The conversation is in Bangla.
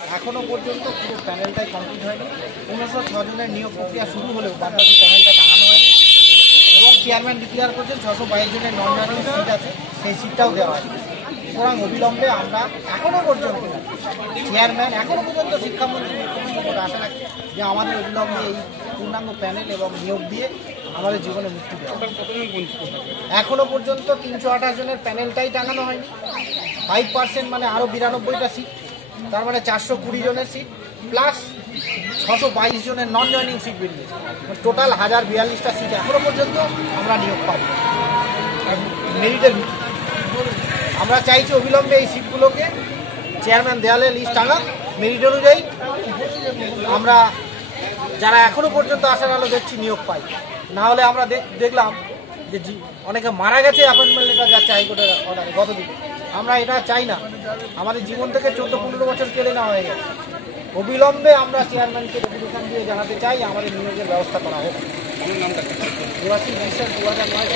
এখনো পর্যন্ত পুরো প্যানেলটাই কমপ্লিট হয়নি। 506 জনের নিয়োগ প্রক্রিয়া শুরু হলেও বাদবাকি প্যানেলটা টাঙানো হয়নি এবং চেয়ারম্যান ডিক্লেয়ার করছেন 622 জনের নন জয়েনিং সিট আছে, সেই সিটটাও দেওয়া হয়নি। সুতরাং অবিলম্বে আমরা এখনো পর্যন্ত চেয়ারম্যান শিক্ষামন্ত্রী মুখ্যমন্ত্রীর আশা রাখি যে আমাদের অবিলম্বে এই পূর্ণাঙ্গ প্যানেল এবং নিয়োগ দিয়ে আমাদের জীবনে মুক্তি দেওয়া। এখনো পর্যন্ত 328 জনের প্যানেলটাই টাঙানো হয়নি। 5% মানে আরও 92টা সিট, তার মানে 420 জনের সিট প্লাস 622 জনের নন জয়েনিং সিট বেরিয়েছে। টোটাল 1042টা সিট এখনো পর্যন্ত আমরা নিয়োগ পাবো মেরিটের ভিত্তিতে। আমরা চাইছি অবিলম্বে এই সিটগুলোকে চেয়ারম্যান দেয়ালে লিস্ট টাঙা মেরিট অনুযায়ী আমরা যারা এখনো পর্যন্ত আসার আলো দেখছি নিয়োগ পাই। না হলে আমরা দেখলাম যে অনেকে মারা গেছে অ্যাপয়েন্টমেন্ট লেটার যাচ্ছে হাইকোর্টের অর্ডারে গতদিন। আমরা এটা চাই না, আমাদের জীবন থেকে 14-15 বছর কেড়ে নেওয়া হয়ে গেছে। অবিলম্বে আমরা চেয়ারম্যানকে রেপুটেশন দিয়ে জানাতে চাই আমাদের নিয়োগের ব্যবস্থা করা হোক। দেবাশিস বিশ্বাস 2009